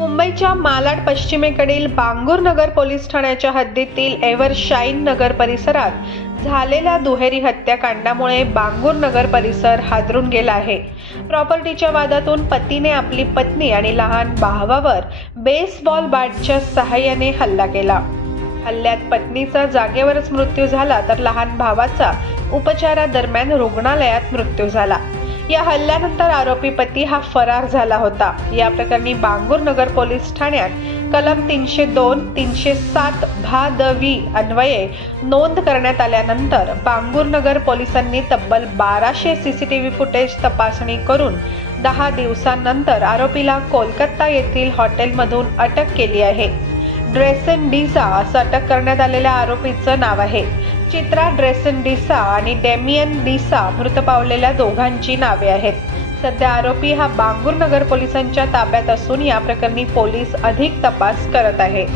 मुंबईच्या मालाड पश्चिमेकडील बांगूर नगर पोलीस ठाण्याच्या हद्दीतील एव्हर शाईन नगर परिसरात झालेल्या दुहेरी हत्याकांडामुळे बांगूर नगर परिसर हादरून गेला आहे. प्रॉपर्टीच्या वादातून पतीने आपली पत्नी आणि लहान भावावर बेसबॉल बॅटच्या सहाय्याने हल्ला केला. हल्ल्यात पत्नीचा जागेवरच मृत्यू झाला तर लहान भावाचा उपचारादरम्यान रुग्णालयात मृत्यू झाला. या हल्ल्यानंतर आरोपी पती हा फरार झाला होता. या प्रकरणी बांगूर नगर पोलीस ठाण्यात कलम तीनशे दोन तीनशे सात भा द वी अन्वये नोंद करण्यात आल्यानंतर बांगूर नगर पोलिसांनी तब्बल बाराशे C C T V footage तपासणी करून दहा दिवसांनंतर आरोपीला कोलकाता येथील हॉटेलमधून अटक केली आहे. ड्रेसेन डीसा असं अटक करण्यात आलेल्या आरोपीचं नाव आहे. चित्रा ड्रेसन डिसा आणि डेमियन डिसा मृत पावलेल्या दोघांची नावे आहेत. सध्या आरोपी हा बांगूर नगर पोलिसांच्या ताब्यात असून या प्रकरणी पोलीस अधिक तपास करत आहे.